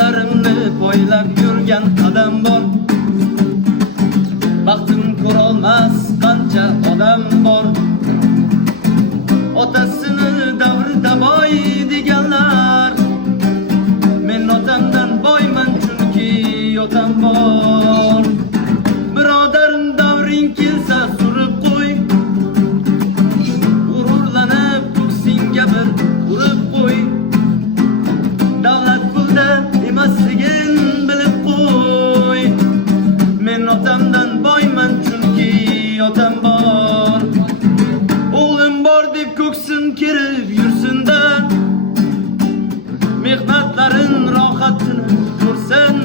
Ko'zlarimni poylab yurgan qadam bor. Baxtim ko'rolmas qancha odam bor. Otasini davrida boy deganlar, men otamdan boyman chunki otam bor. Birodarim davring kelsa surib qo'y, g'ururlanib ko'ksingga bir urib qo'y. Davlat pulda emasligin bilib qo'y, men otamdan boyman chunki otam bor. O'g'lim bor deb ko'ksim kerib yursin-da, mehnatlarin rohatini ko'rsin.